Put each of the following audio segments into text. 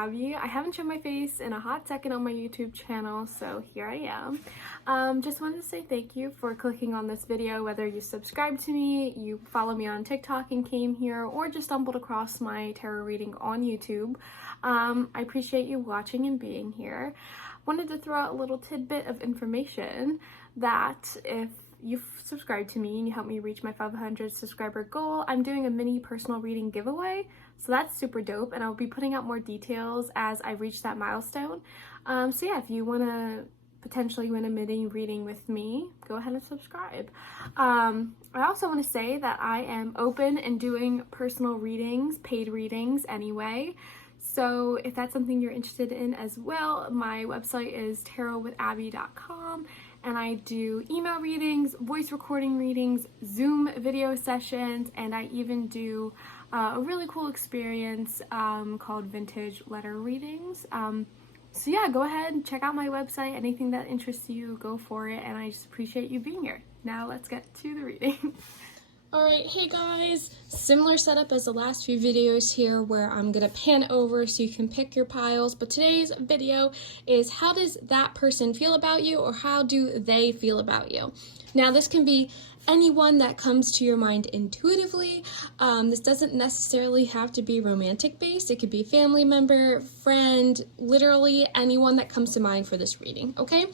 Abby. I haven't shown my face in a hot second on my YouTube channel, so here I am. Just wanted to say thank you for clicking on this video, whether you subscribed to me, you follow me on TikTok and came here, or just stumbled across my tarot reading on YouTube. I appreciate you watching and being here. Wanted to throw out a little tidbit of information that if you've subscribed to me and you help me reach my 500 subscriber goal, I'm doing a mini personal reading giveaway. So that's super dope, and I'll be putting out more details as I reach that milestone. So yeah, if you want to potentially win a mini reading with me, go ahead and subscribe. I also want to say that I am open and doing personal readings, paid readings anyway. So if that's something you're interested in as well, my website is tarotwithabby.com. And I do email readings, voice recording readings, Zoom video sessions, and I even do a really cool experience called vintage letter readings. So yeah, go ahead and check out my website. Anything that interests you, go for it, and I just appreciate you being here. Now let's get to the reading. Alright, hey guys, similar setup as the last few videos here where I'm going to pan over so you can pick your piles, but today's video is how does that person feel about you, or how do they feel about you? Now this can be anyone that comes to your mind intuitively. This doesn't necessarily have to be romantic based. It could be family member, friend, literally anyone that comes to mind for this reading, okay?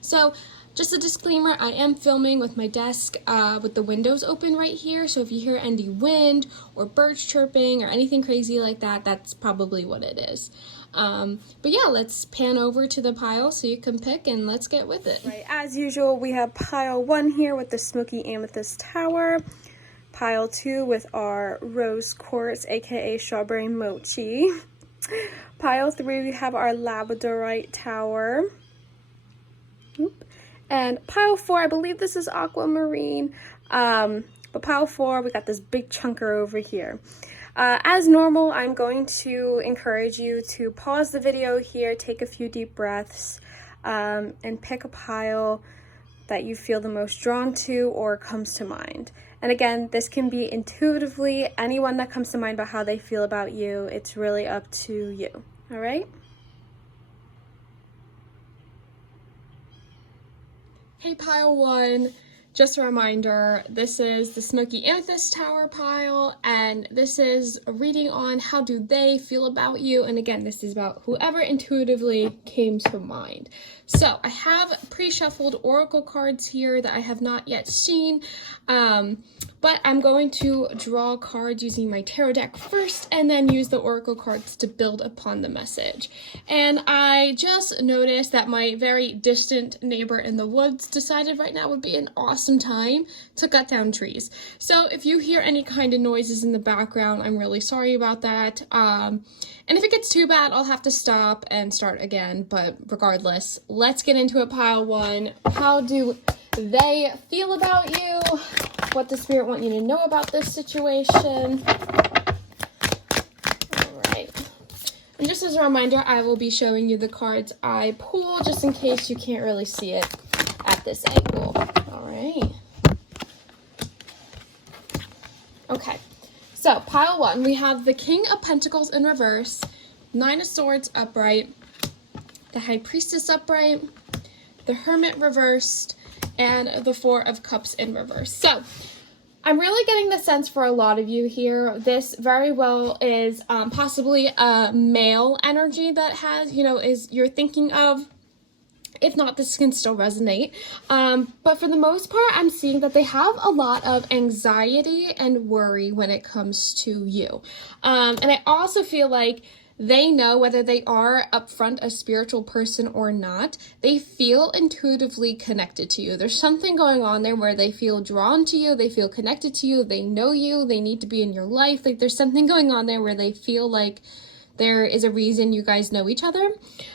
So just a disclaimer, I am filming with my desk with the windows open right here, so if you hear any wind or birds chirping or anything crazy like that, that's probably what it is. But yeah, let's pan over to the pile so you can pick and let's get with it. Right, as usual, we have pile 1 here with the smoky amethyst tower, pile 2 with our rose quartz, aka strawberry mochi, pile 3 we have our labradorite tower, and pile 4, I believe this is aquamarine, but pile 4, we got this big chunker over here. As normal, I'm going to encourage you to pause the video here, take a few deep breaths, and pick a pile that you feel the most drawn to or comes to mind. And again, this can be intuitively anyone that comes to mind about how they feel about you. It's really up to you, all right? Hey pile 1, just a reminder, this is the Smoky Amethyst Tower pile, and this is a reading on how do they feel about you, and again, this is about whoever intuitively came to mind. So, I have pre-shuffled oracle cards here that I have not yet seen, but I'm going to draw cards using my tarot deck first and then use the oracle cards to build upon the message. And I just noticed that my very distant neighbor in the woods decided right now would be an awesome time to cut down trees. So if you hear any kind of noises in the background, I'm really sorry about that. And if it gets too bad, I'll have to stop and start again. But regardless, let's get into it, pile 1. How do they feel about you? What does Spirit want you to know about this situation? Alright. And just as a reminder, I will be showing you the cards I pull just in case you can't really see it at this angle. Alright. Okay. So, pile 1, we have the King of Pentacles in reverse, 9 of Swords upright, the High Priestess upright, the Hermit reversed, and the 4 of Cups in reverse. So, I'm really getting the sense for a lot of you here, this very well is possibly a male energy that has, is you're thinking of. If not, this can still resonate. But for the most part, I'm seeing that they have a lot of anxiety and worry when it comes to you. And I also feel like they know whether they are upfront a spiritual person or not. They feel intuitively connected to you. There's something going on there where they feel drawn to you, they feel connected to you, they know you, they need to be in your life. Like there's something going on there where they feel like there is a reason you guys know each other,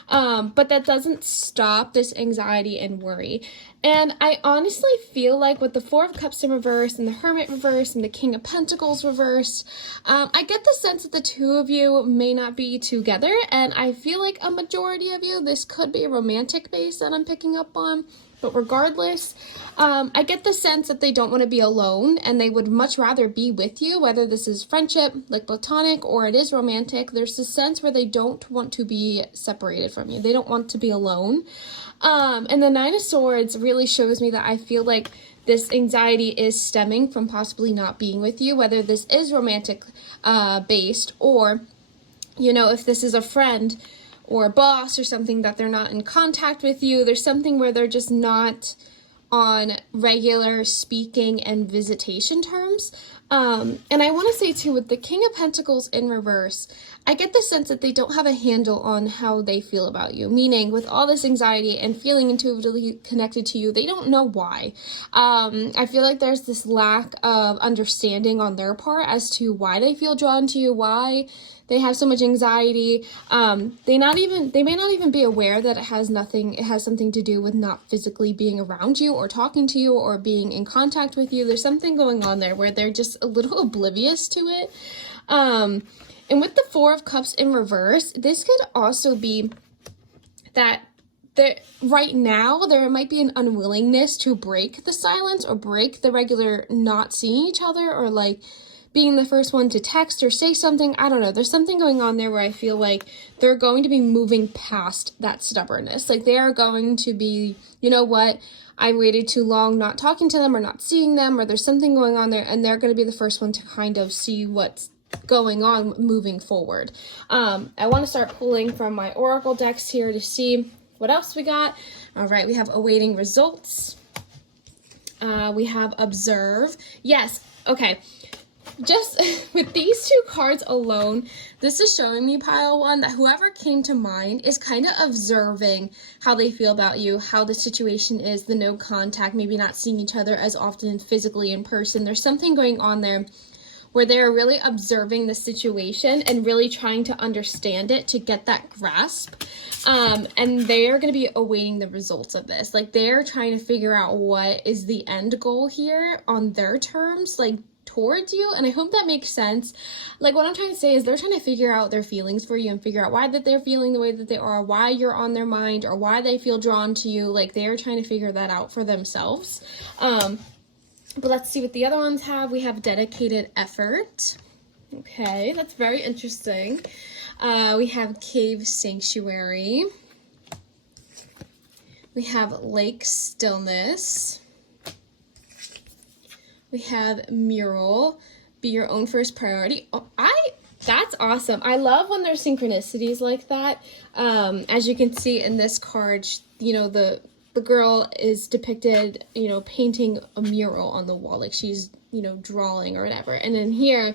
but that doesn't stop this anxiety and worry. And I honestly feel like with the 4 of Cups in reverse and the Hermit reversed and the King of Pentacles reversed, I get the sense that the two of you may not be together, and I feel like a majority of you, this could be romantic base that I'm picking up on, But regardless, I get the sense that they don't want to be alone and they would much rather be with you, whether this is friendship, like platonic, or it is romantic. There's this sense where they don't want to be separated from you. They don't want to be alone. And the Nine of Swords really shows me that I feel like this anxiety is stemming from possibly not being with you, whether this is romantic based, or, you know, if this is a friend or a boss or something, that they're not in contact with you. There's something where they're just not on regular speaking and visitation terms. And I want to say too, with the King of Pentacles in reverse, I get the sense that they don't have a handle on how they feel about you. Meaning, with all this anxiety and feeling intuitively connected to you, they don't know why. I feel like there's this lack of understanding on their part as to why they feel drawn to you, why they have so much anxiety. They may not even be aware that it has something to do with not physically being around you or talking to you or being in contact with you. There's something going on there where they're just a little oblivious to it. And with the Four of Cups in reverse, this could also be that right now there might be an unwillingness to break the silence or break the regular not seeing each other, or like being the first one to text or say something. I don't know. There's something going on there where I feel like they're going to be moving past that stubbornness. Like they are going to be, you know what, I waited too long not talking to them or not seeing them, or there's something going on there, and they're going to be the first one to kind of see what's going on moving forward. I want to start pulling from my oracle decks here to see what else we got. All right, we have awaiting results. We have observe. Yes, okay. Just with these two cards alone, this is showing me, pile one, that whoever came to mind is kind of observing how they feel about you, how the situation is, the no contact, maybe not seeing each other as often physically in person. There's something going on there where they're really observing the situation and really trying to understand it to get that grasp. And they're going to be awaiting the results of this. Like they're trying to figure out what is the end goal here on their terms, like towards you. And I hope that makes sense. Like what I'm trying to say is they're trying to figure out their feelings for you and figure out why that they're feeling the way that they are, why you're on their mind, or why they feel drawn to you. Like they're trying to figure that out for themselves. But let's see what the other ones have. We have dedicated effort. Okay, that's very interesting. We have cave sanctuary. We have lake stillness. We have mural, be your own first priority. Oh, that's awesome. I love when there's synchronicities like that. As you can see in this card, you know, the girl is depicted, you know, painting a mural on the wall, like she's, you know, drawing or whatever. And then here,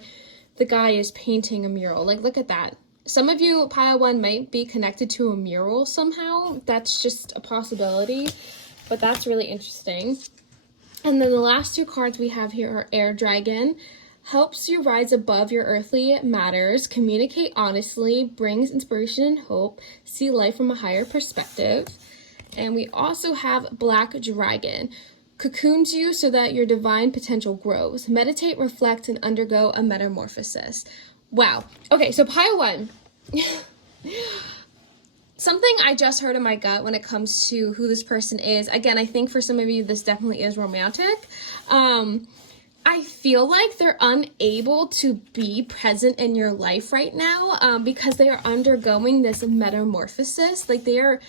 the guy is painting a mural. Like, look at that. Some of you, pile one, might be connected to a mural somehow. That's just a possibility, but that's really interesting. And then the last two cards we have here are Air Dragon. Helps you rise above your earthly matters, communicate honestly, brings inspiration and hope, see life from a higher perspective. And we also have Black Dragon. Cocoons you so that your divine potential grows. Meditate, reflect, and undergo a metamorphosis. Wow. Okay, so pile one. Something I just heard in my gut when it comes to who this person is. Again, I think for some of you, this definitely is romantic. I feel like they're unable to be present in your life right now because they are undergoing this metamorphosis. Like they are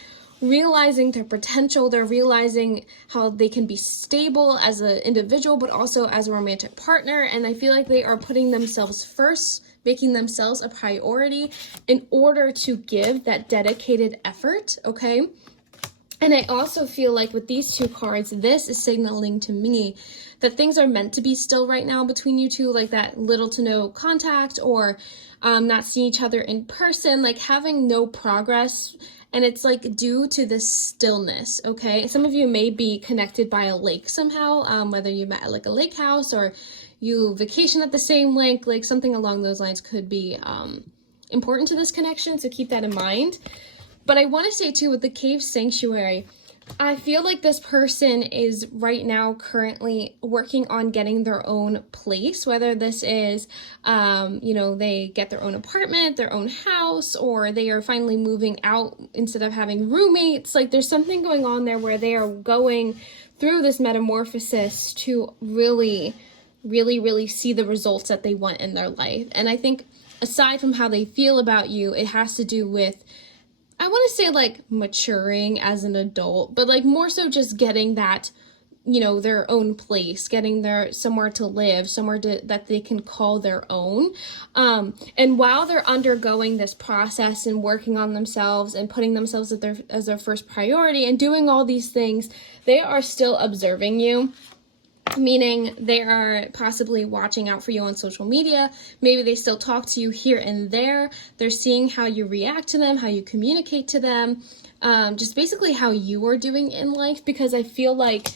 realizing their potential. They're realizing how they can be stable as an individual, but also as a romantic partner. And I feel like they are putting themselves first, making themselves a priority in order to give that dedicated effort, okay? And I also feel like with these two cards, this is signaling to me that things are meant to be still right now between you two, like that little to no contact, or not seeing each other in person, like having no progress. And it's like due to this stillness, okay? Some of you may be connected by a lake somehow, whether you met at like a lake house or you vacation at the same lake, like something along those lines could be important to this connection, so keep that in mind. But I want to say too, with the cave sanctuary, I feel like this person is right now currently working on getting their own place, whether this is, they get their own apartment, their own house, or they are finally moving out instead of having roommates. Like there's something going on there where they are going through this metamorphosis to really, really, really see the results that they want in their life. And I think aside from how they feel about you, it has to do with, I want to say like maturing as an adult, but like more so just getting that, their own place, getting their somewhere to live, that they can call their own. And while they're undergoing this process and working on themselves and putting themselves as their first priority and doing all these things, they are still observing you. Meaning they are possibly watching out for you on social media. Maybe they still talk to you here and there. They're seeing how you react to them, how you communicate to them, just basically how you are doing in life, because I feel like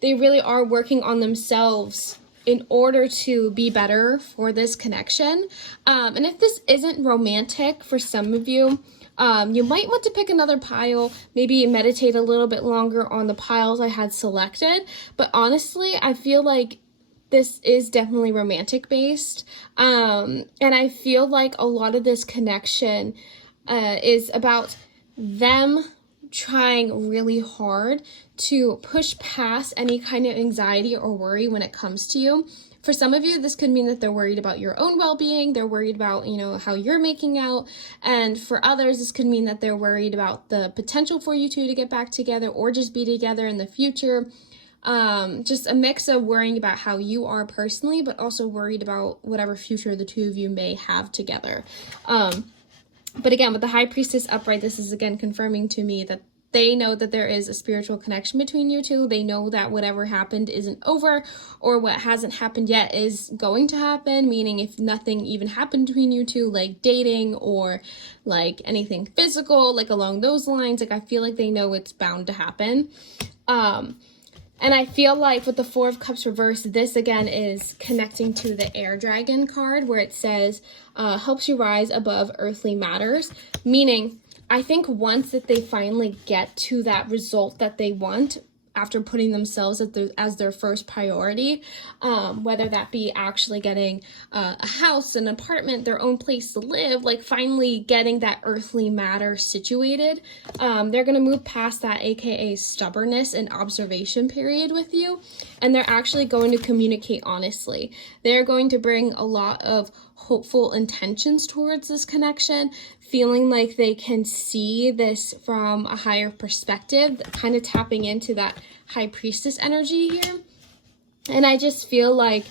they really are working on themselves in order to be better for this connection. And if this isn't romantic for some of you, you might want to pick another pile, maybe meditate a little bit longer on the piles I had selected. But honestly, I feel like this is definitely romantic based. And I feel like a lot of this connection is about them trying really hard to push past any kind of anxiety or worry when it comes to you. For some of you, this could mean that they're worried about your own well-being. They're worried about, how you're making out. And for others, this could mean that they're worried about the potential for you two to get back together or just be together in the future. Just a mix of worrying about how you are personally, but also worried about whatever future the two of you may have together. But again, with the High Priestess upright, this is again confirming to me that they know that there is a spiritual connection between you two. They know that whatever happened isn't over, or what hasn't happened yet is going to happen, meaning if nothing even happened between you two, like dating or like anything physical, like along those lines, like I feel like they know it's bound to happen. And I feel like with the Four of Cups reversed, this again is connecting to the Air Dragon card where it says, helps you rise above earthly matters, meaning I think once that they finally get to that result that they want after putting themselves as their first priority, whether that be actually getting a house, an apartment, their own place to live, like finally getting that earthly matter situated, they're going to move past that aka stubbornness and observation period with you, and they're actually going to communicate honestly. They're going to bring a lot of hopeful intentions towards this connection, feeling like they can see this from a higher perspective, kind of tapping into that High Priestess energy here. And I just feel like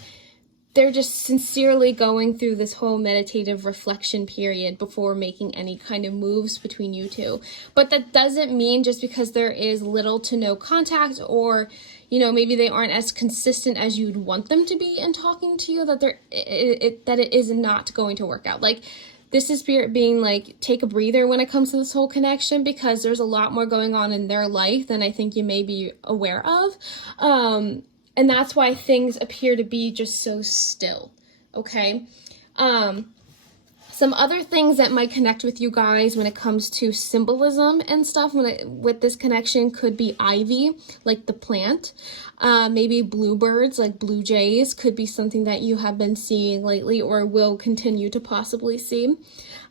they're just sincerely going through this whole meditative reflection period before making any kind of moves between you two. But that doesn't mean just because there is little to no contact, or maybe they aren't as consistent as you'd want them to be in talking to you, that it is not going to work out. Like, this is Spirit being like, take a breather when it comes to this whole connection, because there's a lot more going on in their life than I think you may be aware of. And that's why things appear to be just so still, okay? Some other things that might connect with you guys when it comes to symbolism and stuff with this connection could be ivy, like the plant. Maybe bluebirds, like blue jays, could be something that you have been seeing lately or will continue to possibly see.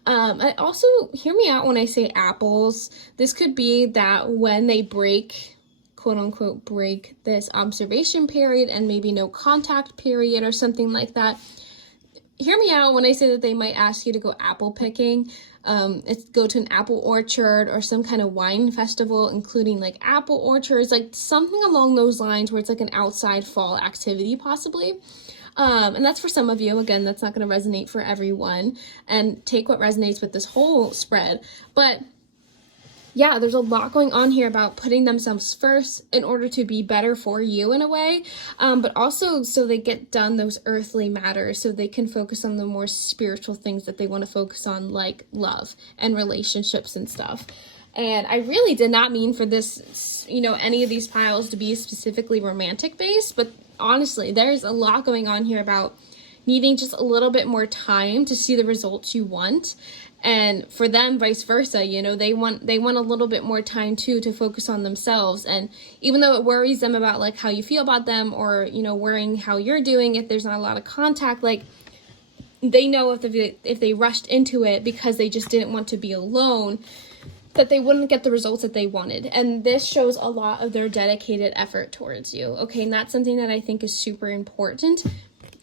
I also, hear me out when I say apples. This could be that when they break, quote unquote, break this observation period and maybe no contact period or something like that. Hear me out when I say that they might ask you to go apple picking, go to an apple orchard or some kind of wine festival, including like apple orchards, like something along those lines where it's like an outside fall activity possibly. And that's for some of you. Again, that's not going to resonate for everyone, and take what resonates with this whole spread. But yeah, there's a lot going on here about putting themselves first in order to be better for you in a way, but also so they get done those earthly matters so they can focus on the more spiritual things that they want to focus on, like love and relationships and stuff. And I really did not mean for this, any of these piles to be specifically romantic based, but honestly, there's a lot going on here about needing just a little bit more time to see the results you want. And for them, vice versa, you know, they want a little bit more time too to focus on themselves. And even though it worries them about like how you feel about them, or, you know, worrying how you're doing if there's not a lot of contact, like they know if they rushed into it because they just didn't want to be alone, that they wouldn't get the results that they wanted. And this shows a lot of their dedicated effort towards you, okay? And that's something that I think is super important.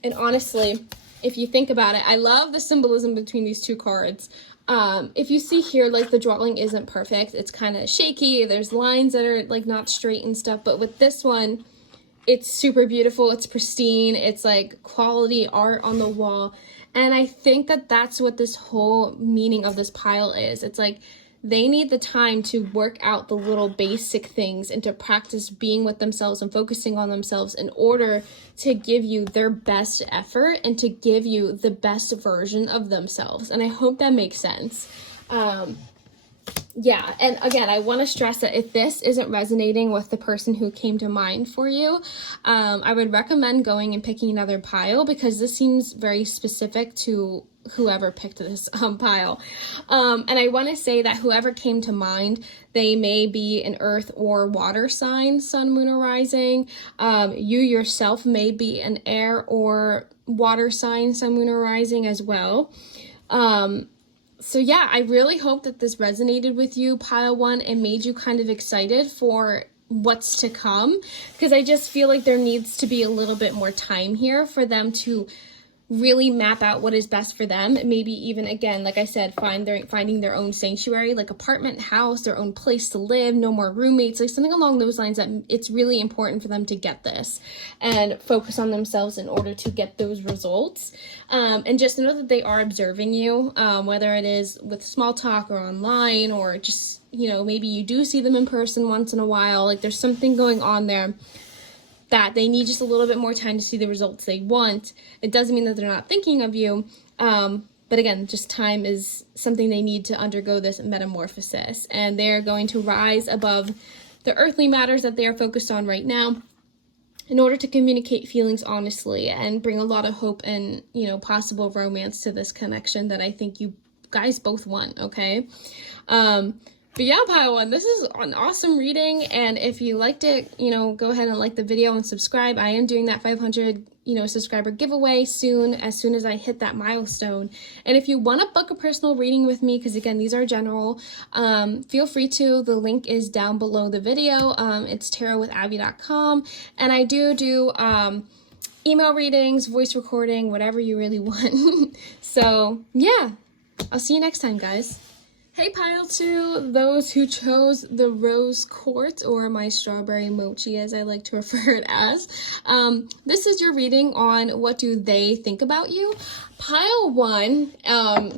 And honestly, if you think about it, I love the symbolism between these two cards. If you see here, like the drawing isn't perfect. It's kind of shaky. There's lines that are like not straight and stuff. But with this one, it's super beautiful. It's pristine. It's like quality art on the wall. And I think that that's what this whole meaning of this pile is. It's like they need the time to work out the little basic things and to practice being with themselves and focusing on themselves in order to give you their best effort and to give you the best version of themselves. And I hope that makes sense. Yeah, and again, I want to stress that if this isn't resonating with the person who came to mind for you, I would recommend going and picking another pile, because this seems very specific to whoever picked this pile. And I want to say that whoever came to mind, they may be an earth or water sign, sun, moon, or rising. You yourself may be an air or water sign, sun, moon, or rising as well. So yeah, I really hope that this resonated with you, pile one, and made you kind of excited for what's to come, because I just feel like there needs to be a little bit more time here for them to really map out what is best for them. Maybe even, again, like I said, finding their own sanctuary, like apartment, house, their own place to live, no more roommates, like something along those lines, that it's really important for them to get this and focus on themselves in order to get those results. And just know that they are observing you, whether it is with small talk or online, or just, you know, maybe you do see them in person once in a while. Like there's something going on there that they need just a little bit more time to see the results they want. It doesn't mean that they're not thinking of you, but again, just time is something they need to undergo this metamorphosis, and they're going to rise above the earthly matters that they are focused on right now in order to communicate feelings honestly and bring a lot of hope and, you know, possible romance to this connection that I think you guys both want, okay? But yeah, pile one, this is an awesome reading, and if you liked it, you know, go ahead and like the video and subscribe. I am doing that 500, you know, subscriber giveaway soon as I hit that milestone. And if you want to book a personal reading with me, because again, these are general, feel free to. The link is down below the video. It's tarotwithabby.com, and I do email readings, voice recording, whatever you really want. So yeah, I'll see you next time, guys. Hey pile two, those who chose the rose quartz, or my strawberry mochi as I like to refer it as. This is your reading on what do they think about you. Pile one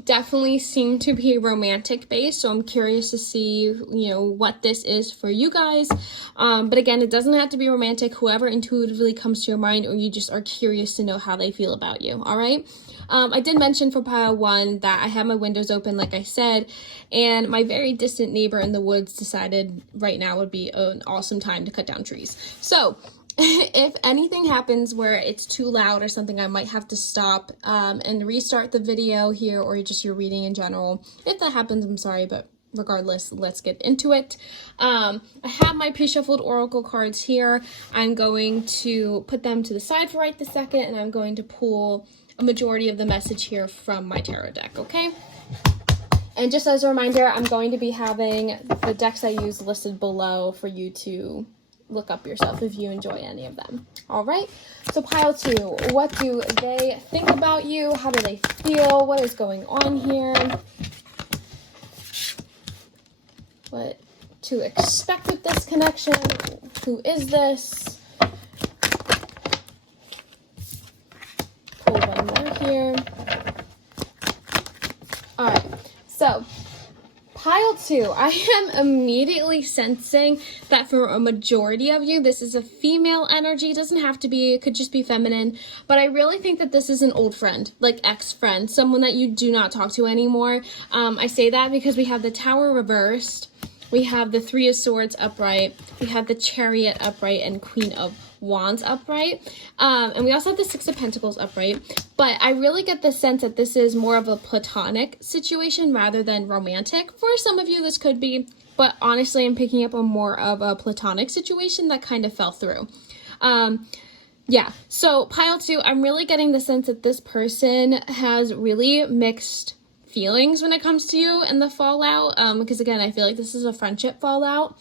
definitely seemed to be romantic based, so I'm curious to see, you know, what this is for you guys. But again, it doesn't have to be romantic. Whoever intuitively comes to your mind, or you just are curious to know how they feel about you, all right? I did mention for pile one that I have my windows open, like I said, and my very distant neighbor in the woods decided right now would be an awesome time to cut down trees. So if anything happens where it's too loud or something, I might have to stop and restart the video here, or just your reading in general. If that happens, I'm sorry, but regardless, let's get into it. I have my pre-shuffled oracle cards here. I'm going to put them to the side for right this second, and I'm going to pull a majority of the message here from my tarot deck, okay? And just as a reminder, I'm going to be having the decks I use listed below for you to look up yourself if you enjoy any of them. All right, so pile two, what do they think about you? How do they feel? What is going on here? What to expect with this connection? Who is this? Pull one more here. All right, so pile two, I am immediately sensing that for a majority of you, this is a female energy. It doesn't have to be, it could just be feminine, but I really think that this is an old friend, like ex-friend, someone that you do not talk to anymore. I say that because we have the Tower reversed, we have the Three of Swords upright, we have the Chariot upright, and Queen of Wands upright. And we also have the Six of Pentacles upright. But I really get the sense that this is more of a platonic situation rather than romantic. For some of you, this could be. But honestly, I'm picking up on more of a platonic situation that kind of fell through. Yeah, so pile 2, I'm really getting the sense that this person has really mixed feelings when it comes to you and the fallout, because again, I feel like this is a friendship fallout.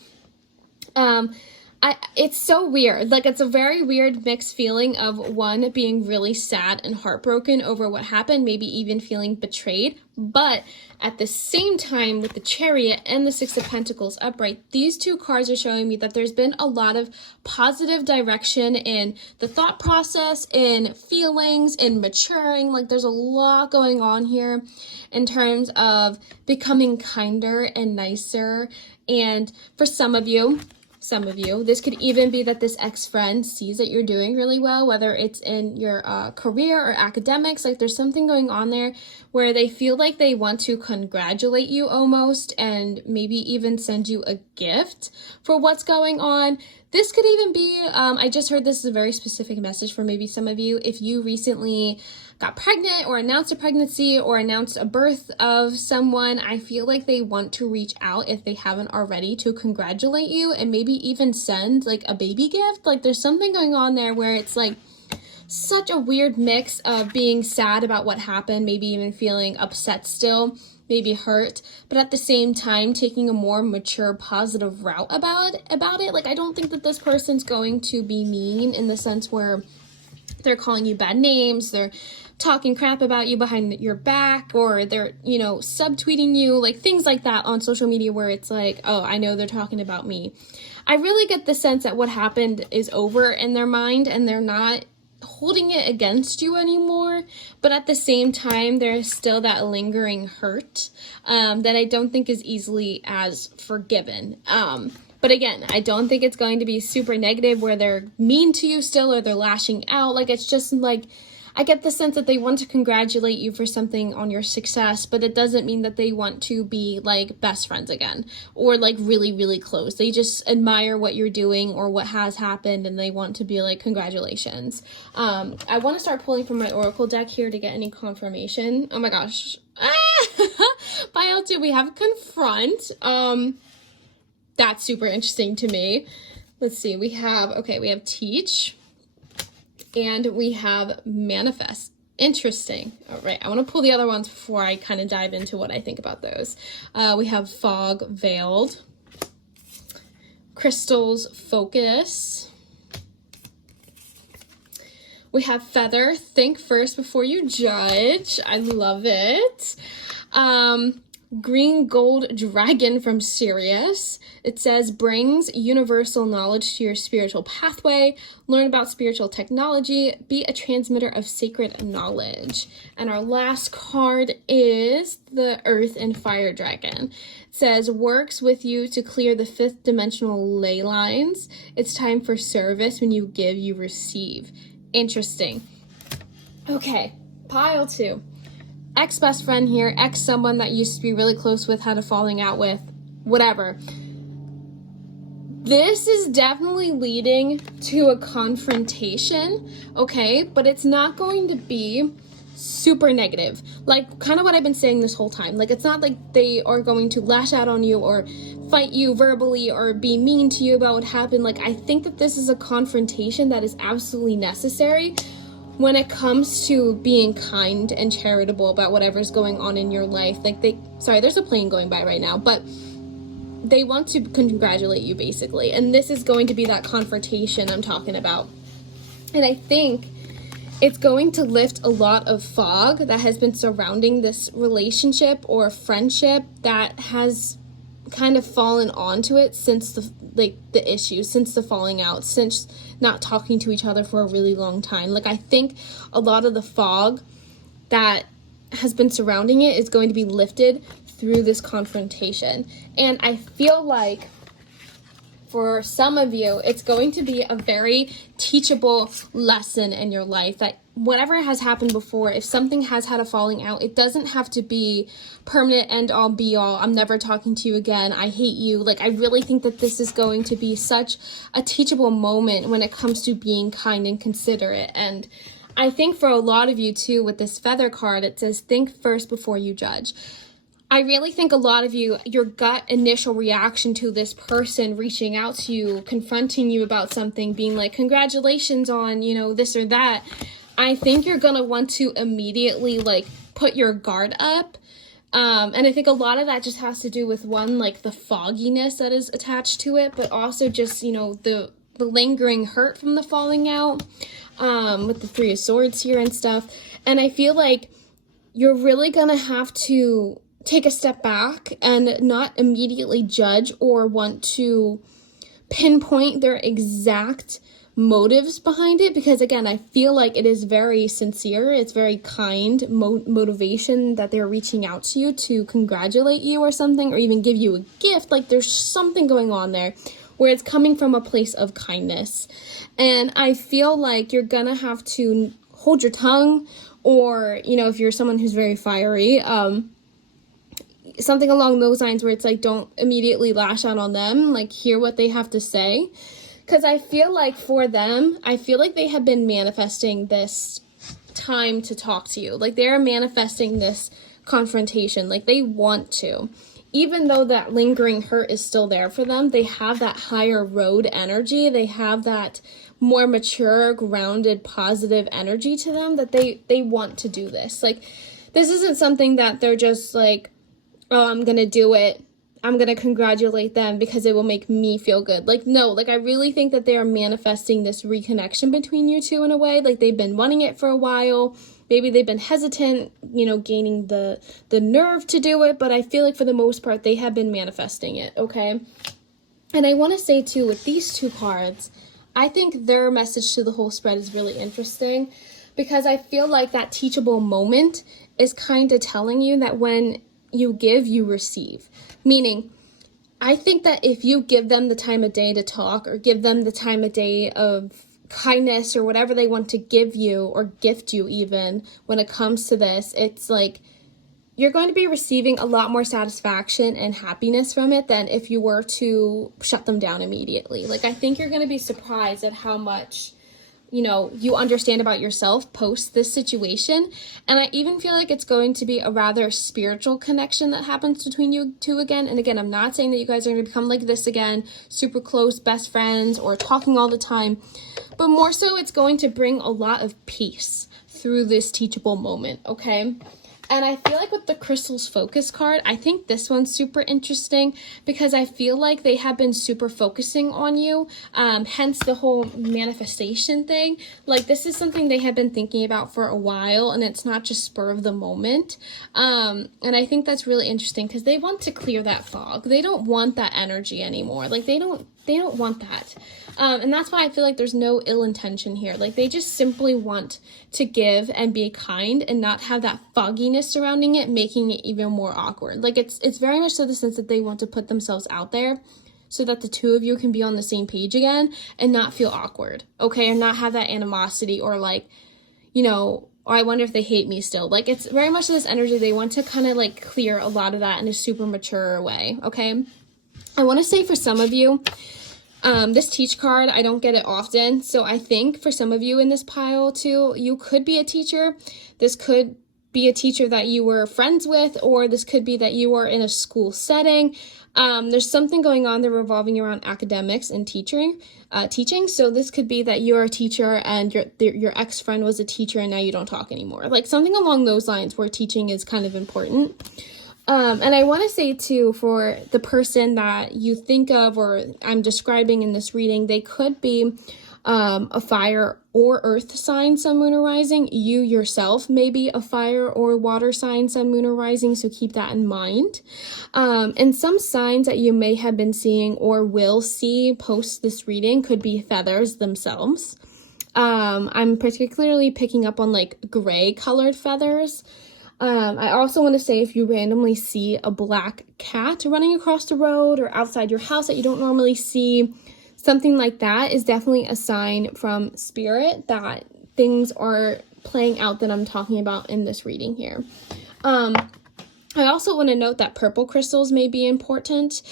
It's so weird. Like, it's a very weird mixed feeling of one being really sad and heartbroken over what happened, maybe even feeling betrayed. But at the same time, with the Chariot and the Six of Pentacles upright, these two cards are showing me that there's been a lot of positive direction in the thought process, in feelings, in maturing. Like, there's a lot going on here in terms of becoming kinder and nicer. And for some of you, this could even be that this ex-friend sees that you're doing really well, whether it's in your career or academics. Like, there's something going on there where they feel like they want to congratulate you almost, and maybe even send you a gift for what's going on. This could even be, I just heard this is a very specific message for maybe some of you. If you recently got pregnant or announced a pregnancy or announced a birth of someone, I feel like they want to reach out, if they haven't already, to congratulate you and maybe even send like a baby gift. Like, there's something going on there where it's like such a weird mix of being sad about what happened, maybe even feeling upset still, maybe hurt, but at the same time taking a more mature, positive route about it. Like, I don't think that this person's going to be mean in the sense where they're calling you bad names, they're talking crap about you behind your back, or they're, subtweeting you, like things like that on social media where it's like, oh, I know they're talking about me. I really get the sense that what happened is over in their mind and they're not holding it against you anymore, but at the same time there's still that lingering hurt that I don't think is easily as forgiven. But again, I don't think it's going to be super negative where they're mean to you still or they're lashing out. Like, it's just like, I get the sense that they want to congratulate you for something on your success, but it doesn't mean that they want to be like best friends again or like really, really close. They just admire what you're doing or what has happened, and they want to be like, congratulations. I want to start pulling from my Oracle deck here to get any confirmation. Oh my gosh. Pile 2, we have confront. That's super interesting to me. Let's see, we have teach, and we have manifest. Interesting. All right, I want to pull the other ones before I kind of dive into what I think about those. We have fog, veiled, crystals, focus. We have feather, think first before you judge. I love it. Green gold dragon from Sirius. It says, brings universal knowledge to your spiritual pathway, learn about spiritual technology, be a transmitter of sacred knowledge. And our last card is the earth and fire dragon. It says, works with you to clear the 5th dimensional ley lines. It's time for service. When you give, you receive. Interesting. Okay, pile 2. Ex-best friend here, ex-someone that used to be really close with, had a falling out with, whatever. This is definitely leading to a confrontation, okay? But it's not going to be super negative. Like, kind of what I've been saying this whole time. Like, it's not like they are going to lash out on you or fight you verbally or be mean to you about what happened. Like, I think that this is a confrontation that is absolutely necessary when it comes to being kind and charitable about whatever's going on in your life. Like, there's a plane going by right now, but they want to congratulate you, basically. And this is going to be that confrontation I'm talking about. And I think it's going to lift a lot of fog that has been surrounding this relationship or friendship that has kind of fallen onto it since the issue, since the falling out, since not talking to each other for a really long time. Like, I think a lot of the fog that has been surrounding it is going to be lifted through this confrontation. And I feel like for some of you, it's going to be a very teachable lesson in your life that whatever has happened before, if something has had a falling out, it doesn't have to be permanent end all be all. I'm never talking to you again. I hate you. Like, I really think that this is going to be such a teachable moment when it comes to being kind and considerate. And I think for a lot of you too, with this feather card, it says, think first before you judge. I really think a lot of you, your gut initial reaction to this person reaching out to you, confronting you about something, being like, congratulations on, you know, this or that. I think you're going to want to immediately like put your guard up. And I think a lot of that just has to do with one, like the fogginess that is attached to it, but also just, you know, the lingering hurt from the falling out, with the Three of Swords here and stuff. And I feel like you're really going to have to take a step back and not immediately judge or want to pinpoint their exact motives behind it, because again, I feel like it is very sincere. It's very kind motivation that they're reaching out to you to congratulate you or something, or even give you a gift. Like, there's something going on there where it's coming from a place of kindness. And I feel like you're gonna have to hold your tongue, or, you know, if you're someone who's very fiery, something along those lines where it's like, don't immediately lash out on them, like hear what they have to say. Because I feel like for them, I feel like they have been manifesting this time to talk to you. Like, they're manifesting this confrontation. Like, they want to. Even though that lingering hurt is still there for them, they have that higher road energy. They have that more mature, grounded, positive energy to them that they want to do this. Like, this isn't something that they're just like, oh, I'm going to do it. I'm going to congratulate them because it will make me feel good. Like, no, like, I really think that they are manifesting this reconnection between you two in a way. Like, they've been wanting it for a while. Maybe they've been hesitant, you know, gaining the nerve to do it. But I feel like for the most part, they have been manifesting it, okay? And I want to say, too, with these two cards, I think their message to the whole spread is really interesting, because I feel like that teachable moment is kind of telling you that when you give, you receive. Meaning, I think that if you give them the time of day to talk, or give them the time of day of kindness, or whatever they want to give you or gift you, even when it comes to this, it's like you're going to be receiving a lot more satisfaction and happiness from it than if you were to shut them down immediately. Like, I think you're going to be surprised at how much, you know, you understand about yourself post this situation. And I even feel like it's going to be a rather spiritual connection that happens between you two again. And again, I'm not saying that you guys are going to become like this again, super close best friends or talking all the time, but more so it's going to bring a lot of peace through this teachable moment, okay? And I feel like with the Crystal's Focus card, I think this one's super interesting because I feel like they have been super focusing on you, hence the whole manifestation thing. Like, this is something they have been thinking about for a while, and it's not just spur of the moment. And I think that's really interesting because they want to clear that fog. They don't want that energy anymore. Like, they don't want that. And that's why I feel like there's no ill intention here. Like, they just simply want to give and be kind and not have that fogginess surrounding it, making it even more awkward. Like, it's very much so the sense that they want to put themselves out there so that the two of you can be on the same page again and not feel awkward, okay? And not have that animosity or like, you know, or I wonder if they hate me still. Like, it's very much this energy. They want to kind of like clear a lot of that in a super mature way, okay? I want to say for some of you, this teach card, I don't get it often. So I think for some of you in this pile too, you could be a teacher. This could be a teacher that you were friends with, or this could be that you are in a school setting. There's something going on there revolving around academics and teaching. So this could be that you're a teacher and your ex-friend was a teacher and now you don't talk anymore. Like, something along those lines where teaching is kind of important. And I want to say too, for the person that you think of or I'm describing in this reading, they could be a fire or earth sign, sun, moon, or rising. You yourself may be a fire or water sign, sun, moon, or rising, so keep that in mind. And some signs that you may have been seeing or will see post this reading could be feathers themselves. I'm particularly picking up on like gray colored feathers. I also want to say if you randomly see a black cat running across the road or outside your house that you don't normally see, something like that is definitely a sign from Spirit that things are playing out that I'm talking about in this reading here. I also want to note that purple crystals may be important.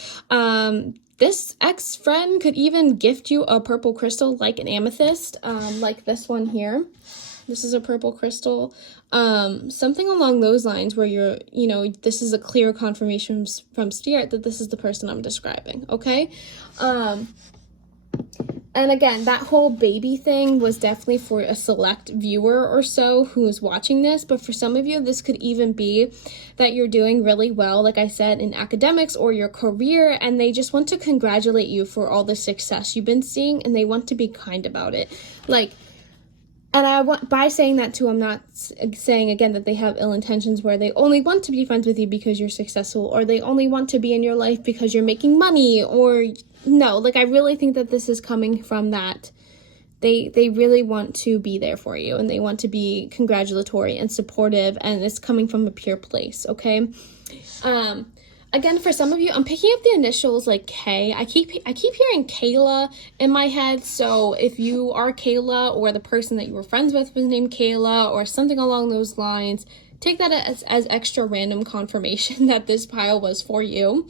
This ex-friend could even gift you a purple crystal like an amethyst, like this one here. This is a purple crystal. Something along those lines where you're, this is a clear confirmation from Spirit that this is the person I'm describing, okay? And again, that whole baby thing was definitely for a select viewer or so who's watching this. But for some of you, this could even be that you're doing really well, like I said, in academics or your career. And they just want to congratulate you for all the success you've been seeing. And they want to be kind about it. And by saying that too, I'm not saying again that they have ill intentions where they only want to be friends with you because you're successful, or they only want to be in your life because you're making money, or no, I really think that this is coming from that they really want to be there for you, and they want to be congratulatory and supportive, and it's coming from a pure place, okay? Again, for some of you, I'm picking up the initials like K. I keep hearing Kayla in my head. So if you are Kayla, or the person that you were friends with was named Kayla, or something along those lines, take that as extra random confirmation that this pile was for you.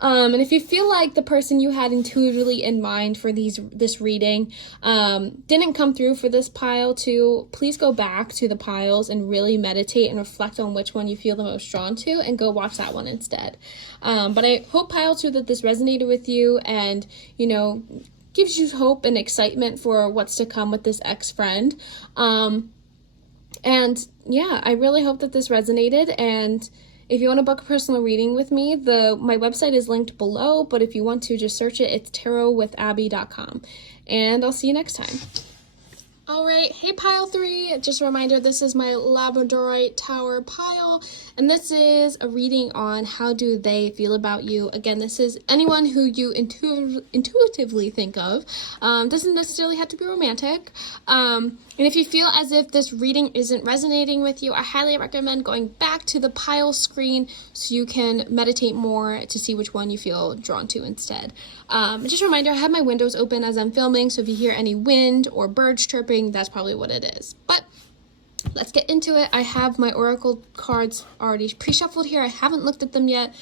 And if you feel like the person you had intuitively in mind for this reading didn't come through for this pile too, please go back to the piles and really meditate and reflect on which one you feel the most drawn to, and go watch that one instead. But I hope, pile 2, that this resonated with you and, gives you hope and excitement for what's to come with this ex-friend. And yeah, I really hope that this resonated. And if you want to book a personal reading with me, my website is linked below, but if you want to, just search it. It's tarotwithabby.com. And I'll see you next time. All right, hey pile 3, just a reminder, this is my Labradorite Tower pile, and this is a reading on how do they feel about you. Again, this is anyone who you intuitively think of. Doesn't necessarily have to be romantic. And if you feel as if this reading isn't resonating with you, I highly recommend going back to the pile screen so you can meditate more to see which one you feel drawn to instead. Just a reminder, I have my windows open as I'm filming, so if you hear any wind or birds chirping, that's probably what it is. But let's get into it. I have my oracle cards already pre-shuffled here. I haven't looked at them yet.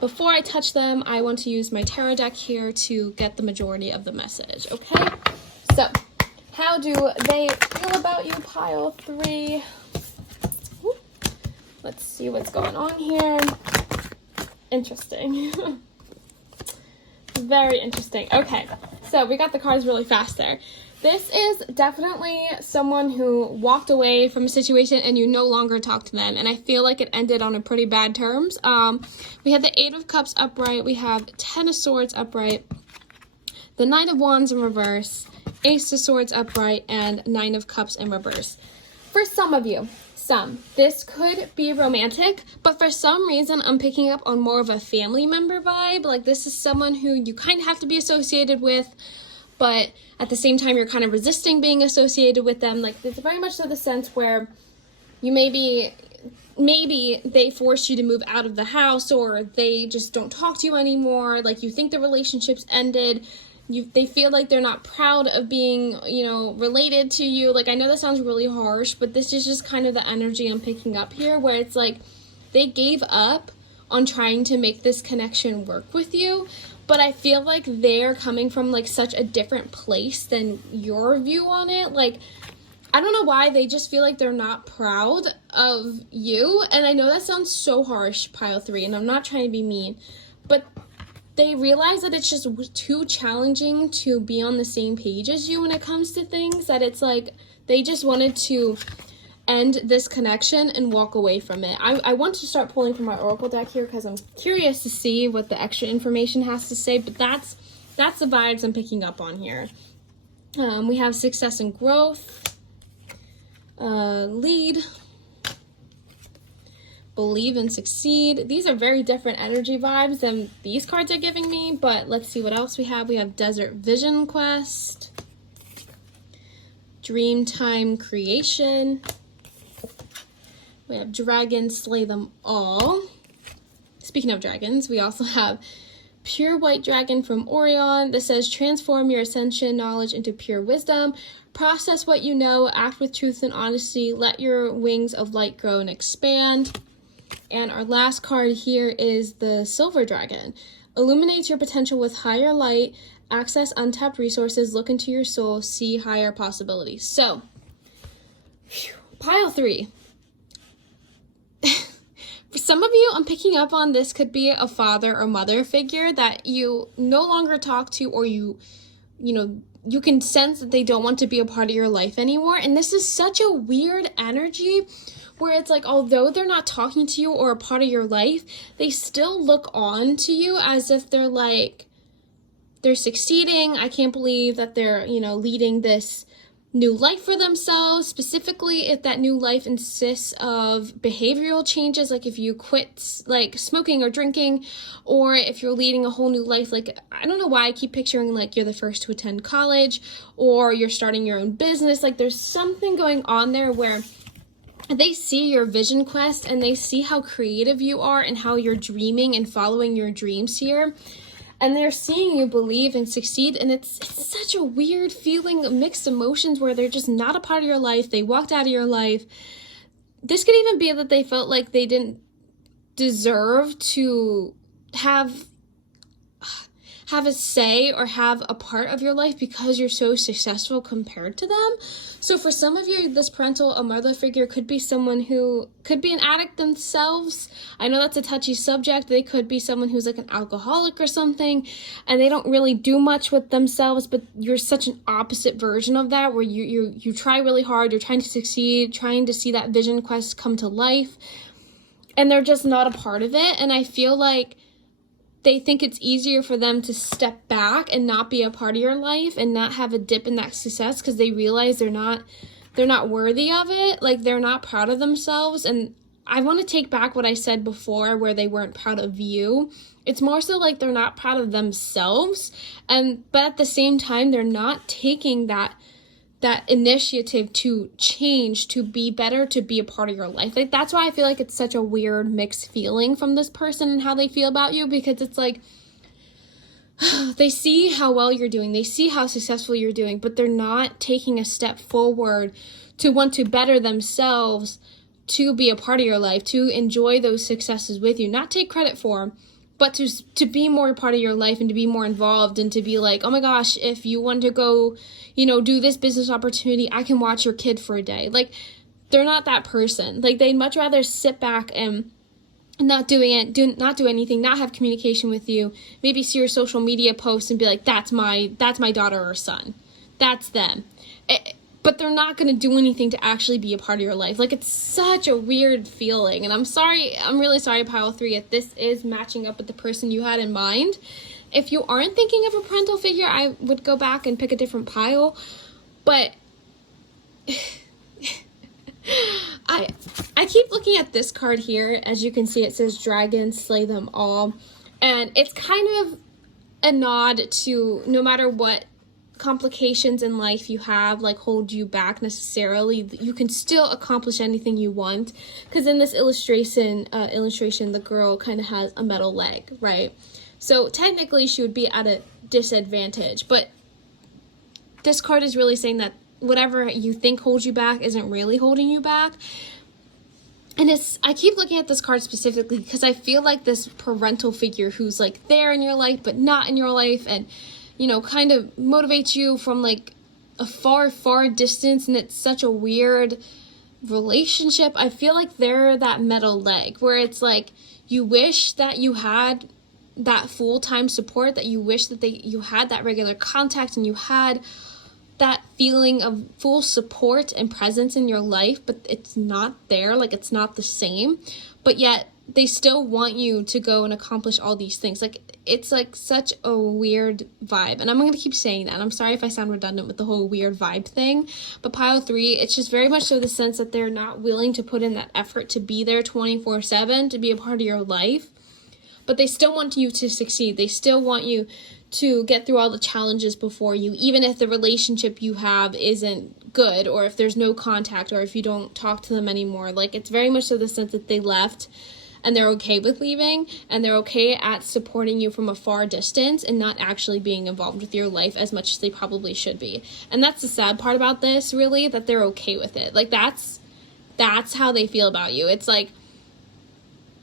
Before I touch them, I want to use my tarot deck here to get the majority of the message, okay? So, how do they feel about you, pile 3? Let's see what's going on here. Interesting. Very interesting. Okay, so we got the cards really fast there. This is definitely someone who walked away from a situation and you no longer talk to them. And I feel like it ended on a pretty bad terms. We have the 8 of Cups upright. We have 10 of Swords upright. The 9 of Wands in reverse. Ace of Swords upright. And 9 of Cups in reverse. For some of you, this could be romantic, but for some reason I'm picking up on more of a family member vibe. Like, this is someone who you kind of have to be associated with, but at the same time you're kind of resisting being associated with them. Like, it's very much so the sense where you maybe they force you to move out of the house, or they just don't talk to you anymore. Like, you think the relationship's ended. They feel like they're not proud of being, related to you. Like, I know that sounds really harsh, but this is just kind of the energy I'm picking up here, where it's like they gave up on trying to make this connection work with you. But I feel like they're coming from, like, such a different place than your view on it. Like, I don't know why, they just feel like they're not proud of you. And I know that sounds so harsh, pile 3, and I'm not trying to be mean, but they realize that it's just too challenging to be on the same page as you when it comes to things, that it's like they just wanted to end this connection and walk away from it. I want to start pulling from my oracle deck here because I'm curious to see what the extra information has to say, but that's the vibes I'm picking up on here. We have success and growth, lead, believe and succeed. These are very different energy vibes than these cards are giving me, but let's see what else we have. We have desert vision quest, dream time creation. We have dragons, slay them all. Speaking of dragons, we also have pure white dragon from Orion. This says, transform your ascension knowledge into pure wisdom. Process what you know, act with truth and honesty. Let your wings of light grow and expand. And our last card here is the silver dragon. Illuminate your potential with higher light. Access untapped resources. Look into your soul. See higher possibilities. So, pile 3. For some of you, I'm picking up on this could be a father or mother figure that you no longer talk to, or you can sense that they don't want to be a part of your life anymore. And this is such a weird energy where it's like, although they're not talking to you or a part of your life, they still look on to you as if they're like, they're succeeding. I can't believe that they're, leading this new life for themselves, specifically if that new life insists of behavioral changes, like if you quit like smoking or drinking, or if you're leading a whole new life. Like, I don't know why I keep picturing like you're the first to attend college, or you're starting your own business. Like, there's something going on there where they see your vision quest and they see how creative you are and how you're dreaming and following your dreams here. And they're seeing you believe and succeed. And it's such a weird feeling of mixed emotions where they're just not a part of your life. They walked out of your life. This could even be that they felt like they didn't deserve to have a say or have a part of your life because you're so successful compared to them. So for some of you, this parental or mother figure could be someone who could be an addict themselves. I know that's a touchy subject. They could be someone who's like an alcoholic or something, and they don't really do much with themselves, but you're such an opposite version of that, where you try really hard, you're trying to succeed, trying to see that vision quest come to life, and they're just not a part of it. And I feel like they think it's easier for them to step back and not be a part of your life and not have a dip in that success because they realize they're not worthy of it. Like, they're not proud of themselves. And I want to take back what I said before where they weren't proud of you. It's more so like they're not proud of themselves, but at the same time, they're not taking that initiative to change, to be better, to be a part of your life. Like, that's why I feel like it's such a weird mixed feeling from this person and how they feel about you, because it's like they see how well you're doing, they see how successful you're doing, but they're not taking a step forward to want to better themselves, to be a part of your life, to enjoy those successes with you, not take credit for them, but to be more a part of your life and to be more involved, and to be like, oh my gosh, if you want to go, do this business opportunity, I can watch your kid for a day. Like, they're not that person. Like, they'd much rather sit back and not do anything, not have communication with you, maybe see your social media posts and be like, that's my daughter or son. That's them. But they're not going to do anything to actually be a part of your life. Like, it's such a weird feeling. And I'm really sorry, pile 3, if this is matching up with the person you had in mind. If you aren't thinking of a parental figure, I would go back and pick a different pile. But I keep looking at this card here. As you can see, it says dragons slay them all. And it's kind of a nod to no matter what complications in life you have like hold you back necessarily, you can still accomplish anything you want. Because in this illustration, the girl kind of has a metal leg, right? So technically she would be at a disadvantage, but this card is really saying that whatever you think holds you back isn't really holding you back. And I keep looking at this card specifically because I feel like this parental figure who's like there in your life but not in your life, and kind of motivates you from like a far, far distance, and it's such a weird relationship. I feel like they're that metal leg where it's like you wish that you had that full-time support, that you wish that you had that regular contact and you had that feeling of full support and presence in your life, but it's not there. Like, it's not the same, but yet they still want you to go and accomplish all these things. Like, it's like such a weird vibe, and I'm going to keep saying that. I'm sorry if I sound redundant with the whole weird vibe thing, but pile 3, it's just very much so the sense that they're not willing to put in that effort to be there 24/7, to be a part of your life, but they still want you to succeed. They still want you to get through all the challenges before you, even if the relationship you have isn't good, or if there's no contact, or if you don't talk to them anymore. Like, it's very much so the sense that they left and they're okay with leaving, and they're okay at supporting you from a far distance and not actually being involved with your life as much as they probably should be. And that's the sad part about this, really, that they're okay with it. Like, that's how they feel about you. It's like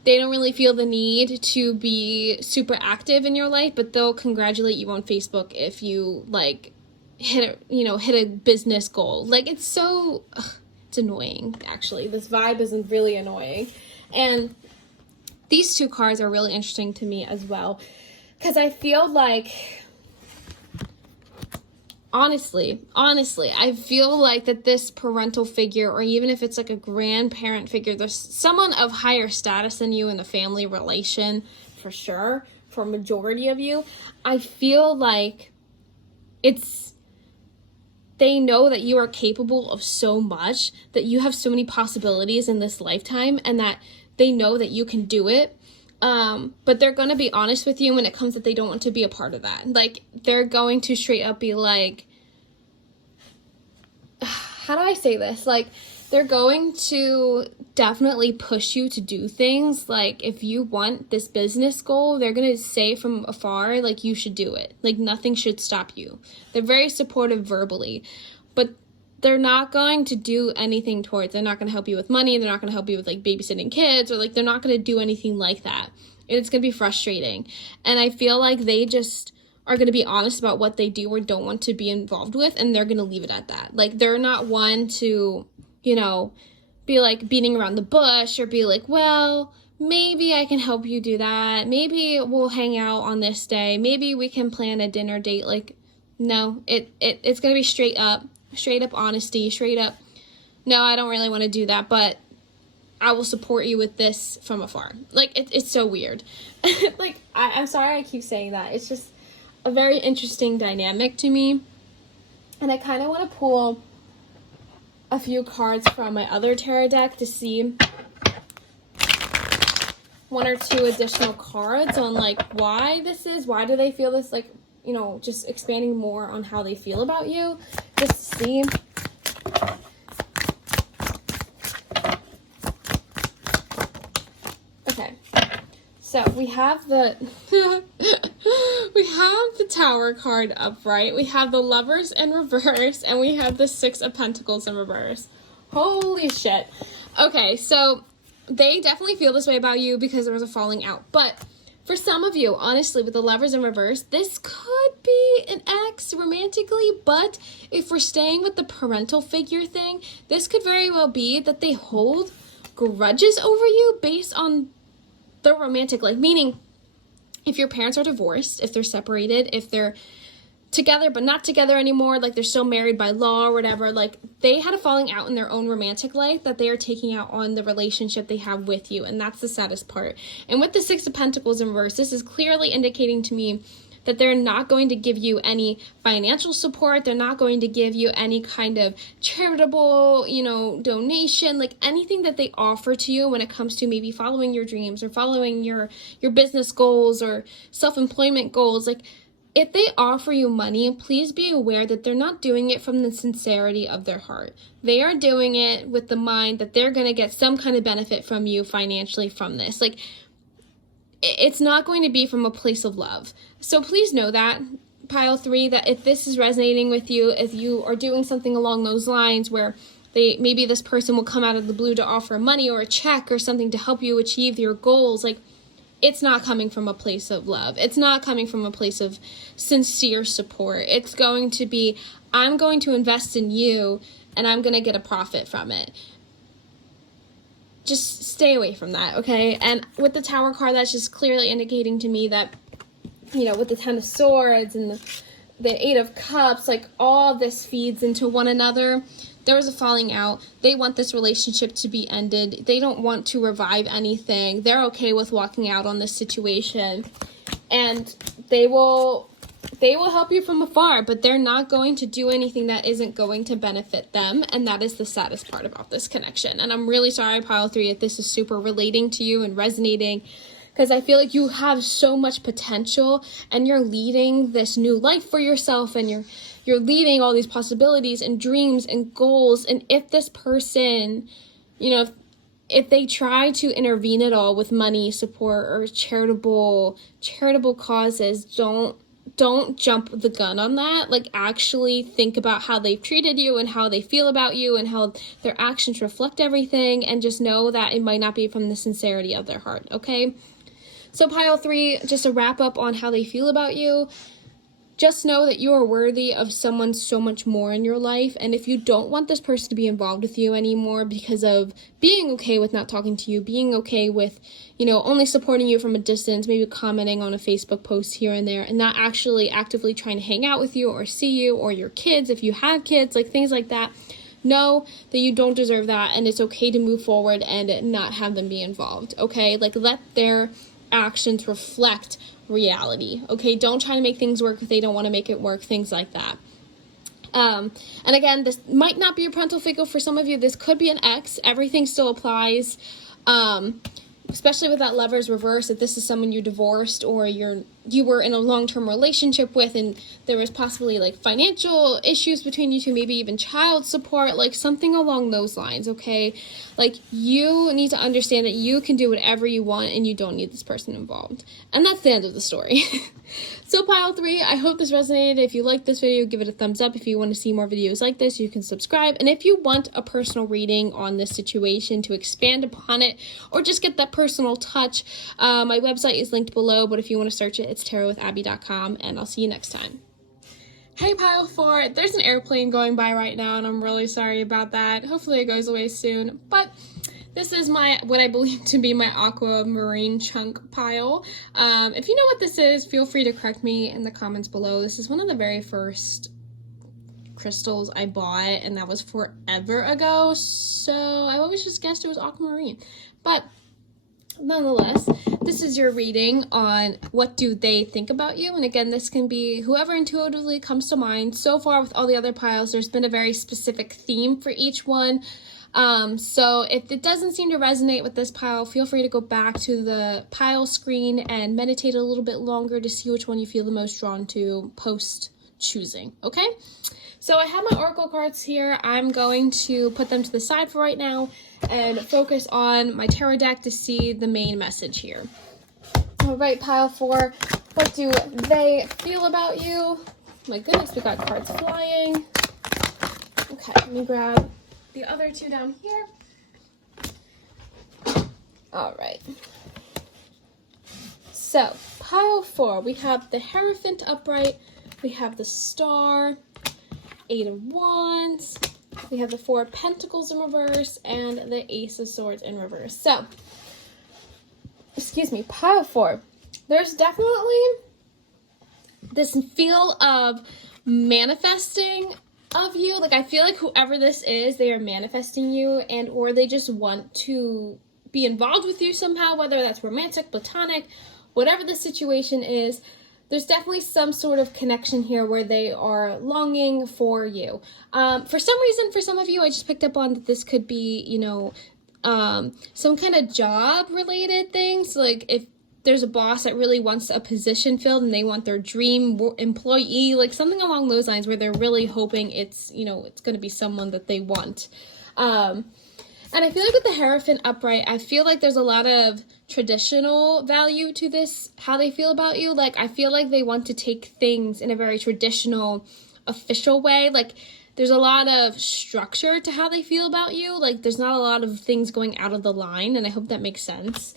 they don't really feel the need to be super active in your life, but they'll congratulate you on Facebook if you, like, hit a business goal. Like, it's so, it's annoying, actually. This vibe is really annoying. And these two cards are really interesting to me as well, because I feel like, honestly, I feel like that this parental figure, or even if it's like a grandparent figure, there's someone of higher status than you in the family relation, for sure, for a majority of you. I feel like they know that you are capable of so much, that you have so many possibilities in this lifetime, and that they know that you can do it. But they're going to be honest with you when it comes that they don't want to be a part of that. Like, they're going to straight up be like, how do I say this? Like, they're going to definitely push you to do things. Like, if you want this business goal, they're going to say from afar, like, you should do it. Like, nothing should stop you. They're very supportive verbally, but they're not going to do anything towards, they're not going to help you with money, they're not going to help you with, like, babysitting kids, or, like, they're not going to do anything like that. And it's going to be frustrating. And I feel like they just are going to be honest about what they do or don't want to be involved with, and they're going to leave it at that. Like, they're not one to, be, like, beating around the bush, or be like, well, maybe I can help you do that. Maybe we'll hang out on this day. Maybe we can plan a dinner date. Like, no, it's going to be straight up honesty, straight up, no, I don't really want to do that, but I will support you with this from afar. Like, it's so weird. Like, I'm sorry I keep saying that. It's just a very interesting dynamic to me. And I kind of want to pull a few cards from my other tarot deck to see one or two additional cards on, like, why do they feel this, like, just expanding more on how they feel about you, just to see. Okay, so we have the Tower card upright, we have the Lovers in reverse, and we have the Six of Pentacles in reverse. Holy shit. Okay, so they definitely feel this way about you because there was a falling out, but for some of you, honestly, with the Lovers in reverse, this could be an ex romantically, but if we're staying with the parental figure thing, this could very well be that they hold grudges over you based on the romantic life. Meaning, if your parents are divorced, if they're separated, if they're together but not together anymore, like they're still married by law or whatever, like they had a falling out in their own romantic life that they are taking out on the relationship they have with you, and that's the saddest part. And with the Six of Pentacles in reverse, this is clearly indicating to me that they're not going to give you any financial support, they're not going to give you any kind of charitable, donation, like anything that they offer to you when it comes to maybe following your dreams or following your business goals or self-employment goals. Like, if they offer you money, please be aware that they're not doing it from the sincerity of their heart. They are doing it with the mind that they're going to get some kind of benefit from you financially from this. Like, it's not going to be from a place of love. So please know that, pile 3, that if this is resonating with you, if you are doing something along those lines where maybe this person will come out of the blue to offer money or a check or something to help you achieve your goals, like, it's not coming from a place of love. It's not coming from a place of sincere support. It's going to be, I'm going to invest in you and I'm going to get a profit from it. Just stay away from that, okay? And with the Tower card, that's just clearly indicating to me that, with the Ten of Swords and the Eight of Cups, like, all this feeds into one another. There was a falling out. They want this relationship to be ended. They don't want to revive anything. They're okay with walking out on this situation. And they will help you from afar, but they're not going to do anything that isn't going to benefit them. And that is the saddest part about this connection. And I'm really sorry, pile 3, if this is super relating to you and resonating, because I feel like you have so much potential and you're leading this new life for yourself, and you're leading all these possibilities and dreams and goals. And if this person, if they try to intervene at all with money support or charitable causes, don't jump the gun on that. Like, actually think about how they've treated you and how they feel about you and how their actions reflect everything, and just know that it might not be from the sincerity of their heart, okay? So pile 3, just a wrap up on how they feel about you. Just know that you are worthy of someone so much more in your life, and if you don't want this person to be involved with you anymore because of being okay with not talking to you, being okay with, only supporting you from a distance, maybe commenting on a Facebook post here and there, and not actually actively trying to hang out with you or see you or your kids, if you have kids, like things like that, know that you don't deserve that, and it's okay to move forward and not have them be involved, okay? Like, let their actions reflect reality, okay? Don't try to make things work if they don't want to make it work, things like that. And again, this might not be a parental figure for some of you. This could be an ex. Everything still applies, especially with that Lovers reverse. If this is someone you divorced or you were in a long-term relationship with, and there was possibly like financial issues between you two, maybe even child support, like something along those lines, okay? Like, you need to understand that you can do whatever you want and you don't need this person involved. And that's the end of the story. So pile 3, I hope this resonated. If you like this video, give it a thumbs up. If you want to see more videos like this, you can subscribe. And if you want a personal reading on this situation to expand upon it, or just get that personal touch, my website is linked below, but if you want to search it, it's tarotwithabby.com, and I'll see you next time. Hey pile 4, there's an airplane going by right now, and I'm really sorry about that. Hopefully it goes away soon, but this is what I believe to be my aquamarine chunk pile. If you know what this is, feel free to correct me in the comments below. This is one of the very first crystals I bought, and that was forever ago, so I always just guessed it was aquamarine. But nonetheless, this is your reading on what do they think about you. And again, this can be whoever intuitively comes to mind. So far with all the other piles, there's been a very specific theme for each one. So if it doesn't seem to resonate with this pile, feel free to go back to the pile screen and meditate a little bit longer to see which one you feel the most drawn to post choosing, okay? So I have my oracle cards here. I'm going to put them to the side for right now and focus on my tarot deck to see the main message here. All right, pile 4, what do they feel about you? My goodness, we got cards flying. Okay, let me grab the other 2 down here. All right. So, pile 4, we have the Hierophant upright, we have the Star, 8 of Wands, we have the 4 of Pentacles in reverse, and the Ace of Swords in reverse. So, pile 4, there's definitely this feel of manifesting of you. Like, I feel like whoever this is, they are manifesting you, and or they just want to be involved with you somehow, whether that's romantic, platonic, whatever the situation is. There's definitely some sort of connection here where they are longing for you. For some reason, for some of you, I just picked up on that this could be, some kind of job related things. Like, if there's a boss that really wants a position filled and they want their dream employee, like something along those lines where they're really hoping it's going to be someone that they want. And I feel like with the Hierophant upright, I feel like there's a lot of traditional value to this, how they feel about you. Like, I feel like they want to take things in a very traditional, official way. Like, there's a lot of structure to how they feel about you. Like, there's not a lot of things going out of the line, and I hope that makes sense.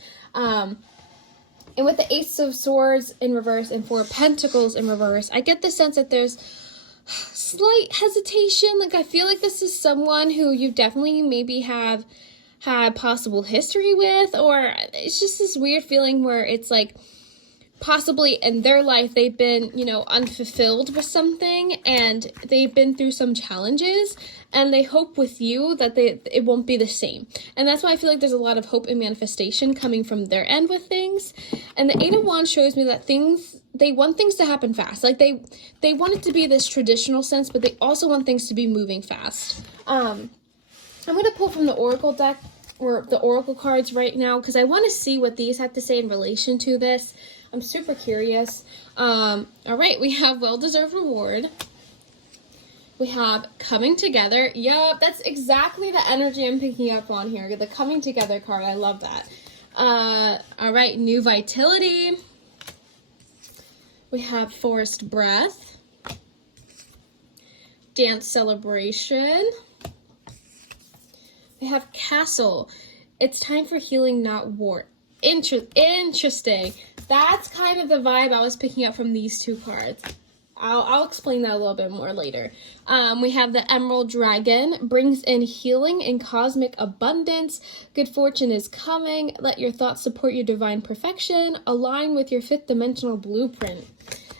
And with the Ace of Swords in reverse and 4 Pentacles in reverse, I get the sense that there's slight hesitation. Like, I feel like this is someone who you definitely maybe have had possible history with, or it's just this weird feeling where it's like possibly in their life they've been, unfulfilled with something, and they've been through some challenges, and they hope with you that it won't be the same. And that's why I feel like there's a lot of hope and manifestation coming from their end with things. And the 8 of Wands shows me that they want things to happen fast. Like, they want it to be this traditional sense, but they also want things to be moving fast. I'm going to pull from the Oracle deck, or the Oracle cards right now, because I want to see what these have to say in relation to this. I'm super curious. All right, we have Well-Deserved Reward. We have coming together. Yup, that's exactly the energy I'm picking up on here. The coming together card. I love that. All right, new vitality. We have forest breath. Dance celebration. We have castle. It's time for healing, not war. Interesting. That's kind of the vibe I was picking up from these two cards. I'll explain that a little bit more later. We have the Emerald Dragon, brings in healing and cosmic abundance. Good fortune is coming. Let your thoughts support your divine perfection. Align with your 5th dimensional blueprint.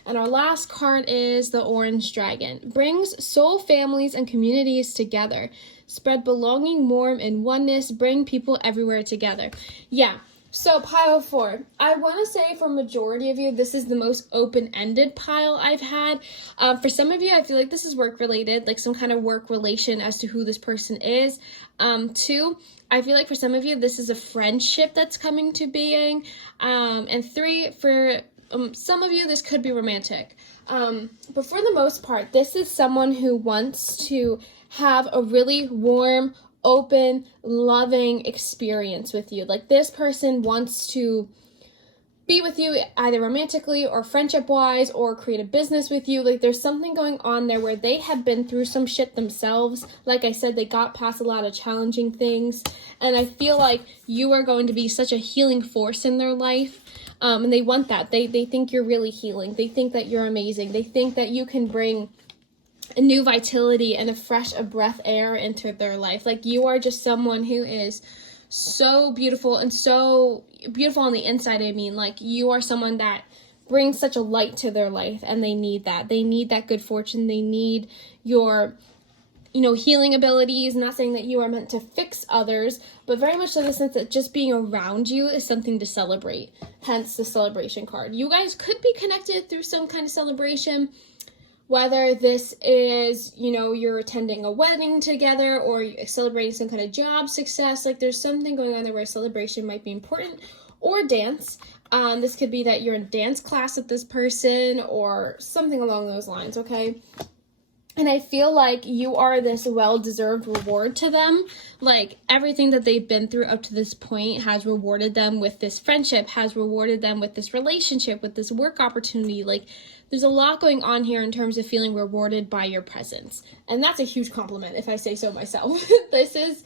And our last card is the Orange Dragon. Brings soul families and communities together. Spread belonging, warmth, and oneness. Bring people everywhere together. Yeah. So pile 4, I want to say for majority of you, this is the most open-ended pile I've had. For some of you, I feel like this is work-related, like some kind of work relation as to who this person is. 2, I feel like for some of you, this is a friendship that's coming to being. And 3, for some of you, this could be romantic. But for the most part, this is someone who wants to have a really warm, open, loving experience with you. Like this person wants to be with you either romantically or friendship wise or create a business with you. Like there's something going on there where they have been through some shit themselves. Like I said, they got past a lot of challenging things, and I feel like you are going to be such a healing force in their life. And they want that. They think you're really healing. They think that you're amazing. They think that you can bring a new vitality and a fresh breath air into their life. Like you are just someone who is so beautiful and so beautiful on the inside. I mean, like you are someone that brings such a light to their life, and they need that. They need that good fortune. They need your, healing abilities. Not saying that you are meant to fix others, but very much in the sense that just being around you is something to celebrate. Hence the celebration card. You guys could be connected through some kind of celebration. Whether this is, you're attending a wedding together or you're celebrating some kind of job success, like there's something going on there where celebration might be important, or dance. This could be that you're in dance class with this person or something along those lines, okay? And I feel like you are this well-deserved reward to them. Like everything that they've been through up to this point has rewarded them with this friendship, has rewarded them with this relationship, with this work opportunity. Like there's a lot going on here in terms of feeling rewarded by your presence. And that's a huge compliment if I say so myself. This is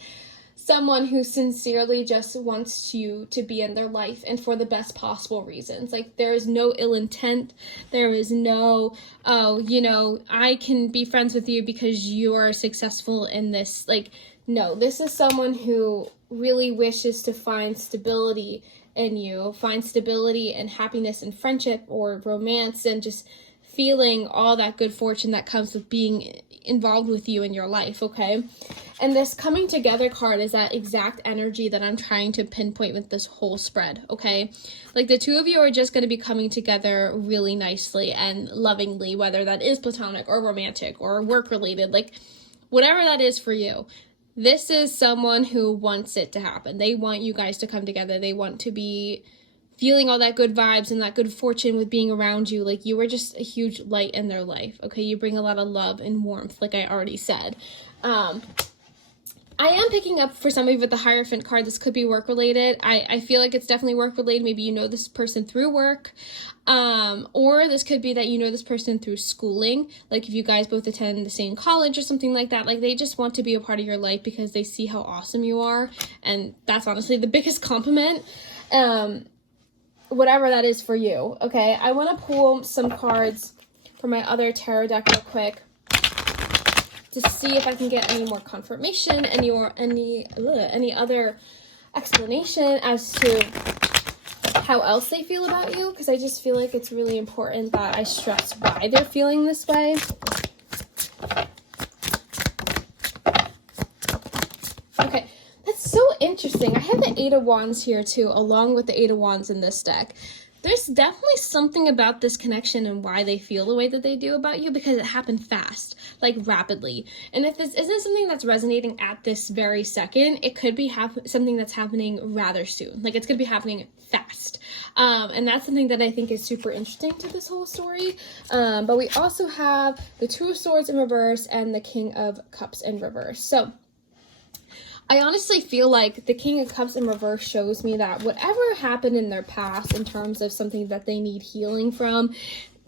someone who sincerely just wants you to be in their life and for the best possible reasons. Like there is no ill intent. There is no, I can be friends with you because you are successful in this. Like, no, this is someone who really wishes to find stability in you, find stability and happiness and friendship or romance, and just feeling all that good fortune that comes with being involved with you in your life, okay? And this coming together card is that exact energy that I'm trying to pinpoint with this whole spread, okay? Like the two of you are just going to be coming together really nicely and lovingly, whether that is platonic or romantic or work related, like whatever that is for you. This is someone who wants it to happen. They want you guys to come together. They want to be feeling all that good vibes and that good fortune with being around you. Like you are just a huge light in their life, okay? You bring a lot of love and warmth, like I already said. I am picking up for some of you with the Hierophant card. This could be work related. I feel like it's definitely work related. Maybe you know this person through work. Or this could be that you know this person through schooling. Like if you guys both attend the same college or something like that. Like they just want to be a part of your life because they see how awesome you are. And that's honestly the biggest compliment. Whatever that is for you. Okay, I want to pull some cards for my other tarot deck real quick to see if I can get any more confirmation, any other explanation as to how else they feel about you, because I just feel like it's really important that I stress why they're feeling this way. Okay, that's so interesting. I have the Eight of Wands here too, along with the Eight of Wands in this deck. there's definitely something about this connection and why they feel the way that they do about you, because it happened fast, like rapidly. And if this isn't something that's resonating at this very second, it could be something that's happening rather soon. Like it's going to be happening fast. And that's something that I think is super interesting to this whole story. But we also have the Two of Swords in reverse and the King of Cups in reverse. So I honestly feel like the King of Cups in reverse shows me that whatever happened in their past in terms of something that they need healing from,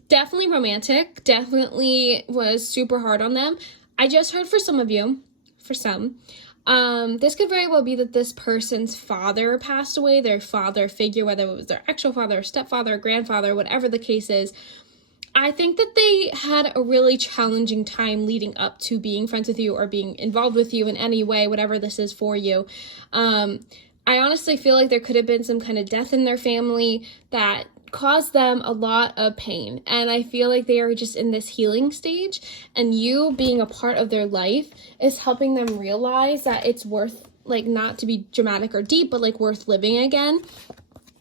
definitely romantic, definitely was super hard on them. I just heard for some of you, this could very well be that this person's father passed away, their father figure, whether it was their actual father, stepfather, grandfather, whatever the case is. I think that they had a really challenging time leading up to being friends with you or being involved with you in any way, whatever this is for you. I honestly feel like there could have been some kind of death in their family that caused them a lot of pain. And I feel like they are just in this healing stage, and you being a part of their life is helping them realize that it's worth, like, not to be dramatic or deep, but like worth living again.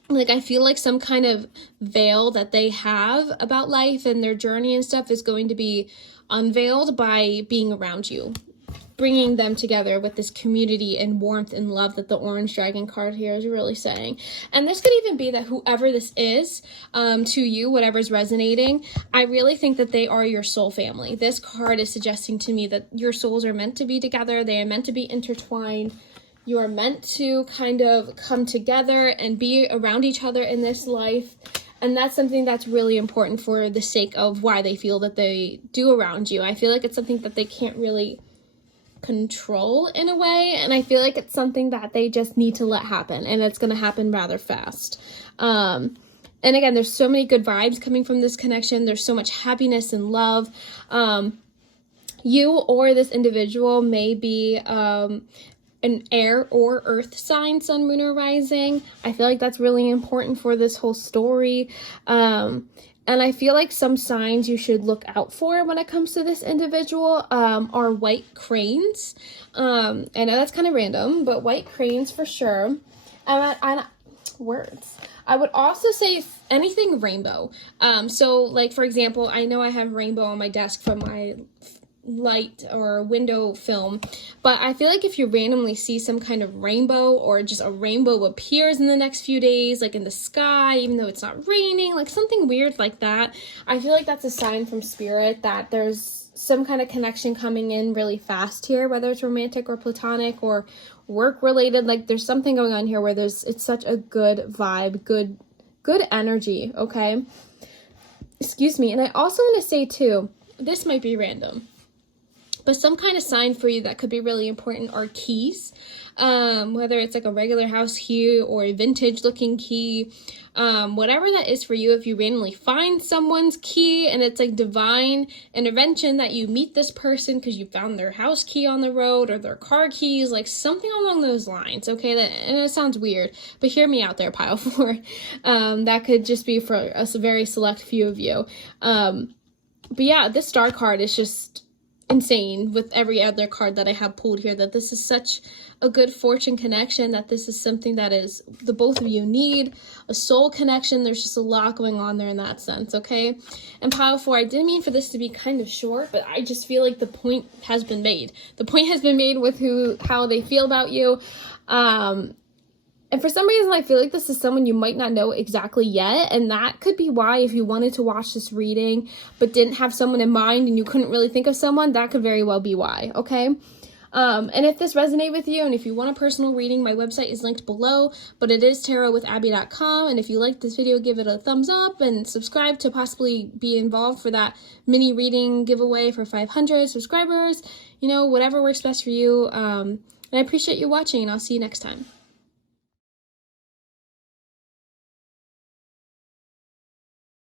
Like, I feel like some kind of veil that they have about life and their journey and stuff is going to be unveiled by being around you, bringing them together with this community and warmth and love that the Orange Dragon card here is really saying. And this could even be that whoever this is to you, whatever's resonating, I really think that they are your soul family. This card is suggesting to me that your souls are meant to be together. They are meant to be intertwined. You are meant to kind of come together and be around each other in this life. And that's something that's really important for the sake of why they feel that they do around you. I feel like it's something that they can't really control in a way. And I feel like it's something that they just need to let happen. And it's going to happen rather fast. And again, there's so many good vibes coming from this connection. There's so much happiness and love. You or this individual may be an air or earth sign, sun, moon, or rising. I feel like that's really important for this whole story. And I feel like some signs you should look out for when it comes to this individual are white cranes. I know that's kind of random, but white cranes for sure. Words. I would also say anything rainbow. So like, for example, I know I have rainbow on my desk from my light or window film, but I feel like if you randomly see some kind of rainbow, or just a rainbow appears in the next few days, like in the sky, even though it's not raining, like something weird like that, I feel like that's a sign from spirit that there's some kind of connection coming in really fast here, whether it's romantic or platonic or work related. Like there's something going on here where it's such a good vibe, good energy. Okay, excuse me. And I also want to say too, this might be random, but some kind of sign for you that could be really important are keys. Whether it's like a regular house key or a vintage looking key, whatever that is for you. If you randomly find someone's key and it's like divine intervention that you meet this person because you found their house key on the road, or their car keys, like something along those lines. Okay, and it sounds weird, but hear me out there, pile 4. That could just be for a very select few of you. But yeah, this star card is just insane with every other card that I have pulled here, that this is such a good fortune connection, that this is something that is the both of you need, a soul connection. There's just a lot going on there in that sense. Okay, and pile 4, I didn't mean for this to be kind of short, but I just feel like the point has been made. The point has been made with how they feel about you. And for some reason, I feel like this is someone you might not know exactly yet. And that could be why, if you wanted to watch this reading but didn't have someone in mind and you couldn't really think of someone, that could very well be why, okay? And if this resonates with you, and if you want a personal reading, my website is linked below, but it is tarotwithabby.com. And if you like this video, give it a thumbs up and subscribe to possibly be involved for that mini reading giveaway for 500 subscribers. You know, whatever works best for you. And I appreciate you watching, and I'll see you next time.